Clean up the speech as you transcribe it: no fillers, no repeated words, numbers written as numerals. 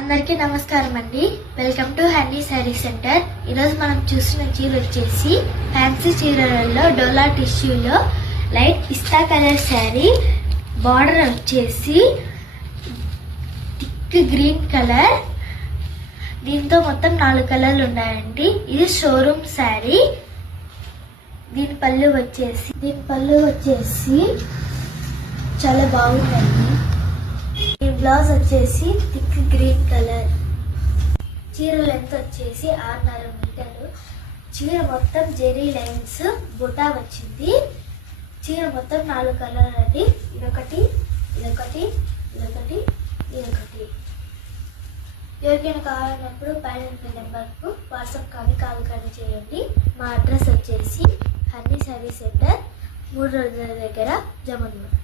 అందరికీ నమస్కారం అండి. Welcome to honey sari centre. ఈరోజు మనం చూస్తున్న చీర వచ్చేసి ఫ్యాన్సీ చీరలలో డోలా టిష్యూలో లైట్ పిస్తా కలర్ శారీ. బార్డర్ వచ్చేసి థిక్ గ్రీన్ కలర్. దీంతో మొత్తం 4 కలర్లు ఉన్నాయండి. ఇది షోరూమ్ శారీ. దీని పళ్ళు వచ్చేసి చాలా బాగుందండి. ఈ బ్లౌజ్ వచ్చేసి థిక్ గ్రీన్ కలర్. చీర లెంత్ వచ్చేసి 6.5 మీటర్లు. చీర మొత్తం జెరీ లైన్స్ బుటా వచ్చింది. చీర మొత్తం 4 కలర్ అండి. ఇదొకటి, ఎవరికైనా కావాలన్నప్పుడు పైన నెంబర్కు వాట్సాప్ కానీ కాల్ కానీ చేయండి. మా అడ్రస్ వచ్చేసి హనీ శారీ సెంటర్, 3 రోజుల దగ్గర, జమనూరు.